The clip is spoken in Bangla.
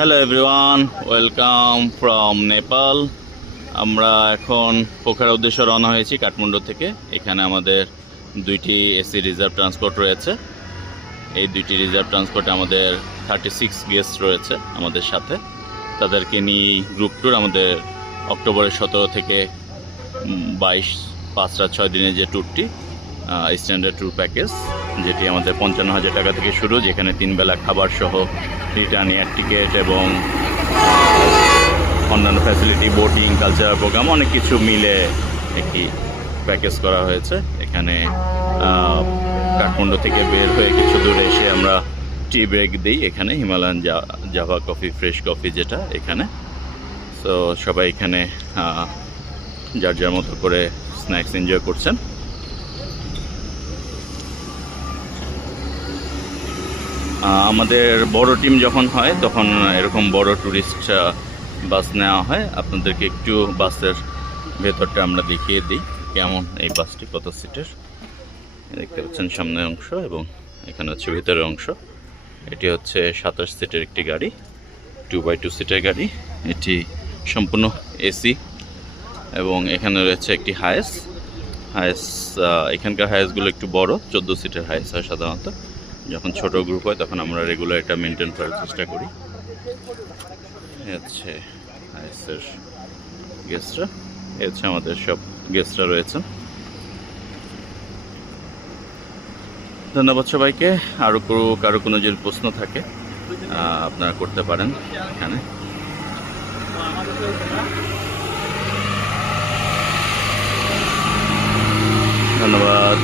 Hello everyone, welcome from Nepal. আমরা এখন পোখারা উদ্দেশ্যে রওনা হয়েছি কাঠমান্ডু থেকে। এখানে আমাদের দুইটি এসি রিজার্ভ ট্রান্সপোর্ট রয়েছে। এই দুইটি রিজার্ভ ট্রান্সপোর্টে আমাদের 36 গেস্ট রয়েছে আমাদের সাথে। তাদেরকে নিয়ে গ্রুপ ট্যুর আমাদের অক্টোবরের 17 থেকে 22 5 রাত 6 দিনের যে ট্যুরটি, স্ট্যান্ডার্ড ট্যুর প্যাকেজ, যেটি আমাদের 55,000 টাকা থেকে শুরু, যেখানে 3 বেলা খাবার সহ রিটার্ন এয়ার টিকিট এবং অন্যান্য ফ্যাসিলিটি, বোটিং, কালচারাল প্রোগ্রাম, অনেক কিছু মিলে একটি প্যাকেজ করা হয়েছে। এখানে কাঠমান্ডু থেকে বের হয়ে কিছু দূরে এসে আমরা টি ব্রেক দিই এখানে, Himalayan Java coffee, fresh coffee যেটা এখানে। সো সবাই এখানে যার যার মতো করে স্ন্যাক্স এনজয় করছেন। আমাদের বড় টিম যখন হয় তখন এরকম বড় ট্যুরিস্ট বাস নেওয়া হয়। আপনাদেরকে একটু বাসের ভেতরটা আমরা দেখিয়ে দিই কেমন। এই বাসটি কত সিটের দেখতে পাচ্ছেন, সামনের অংশ এবং এখানে হচ্ছে ভেতরের অংশ। এটি হচ্ছে 27 সিটের একটি গাড়ি, 2x2 সিটের গাড়ি। এটি সম্পূর্ণ এসি এবং এখানে রয়েছে একটি হায়েস। এখানকার হায়েসগুলো একটু বড়, 14 সিটের হায়েস হয় সাধারণত। যখন ছোট গ্রুপ হয় তখন আমরা রেগুলার এটা মেনটেন করার চেষ্টা করি। হচ্ছে হায়েসের গেস্টরা, এ হচ্ছে আমাদের সব গেস্টরা রয়েছেন। ধন্যবাদ সবাইকে। কারো কোনো যদি প্রশ্ন থাকে আপনারা করতে পারেন এখানে। ধন্যবাদ।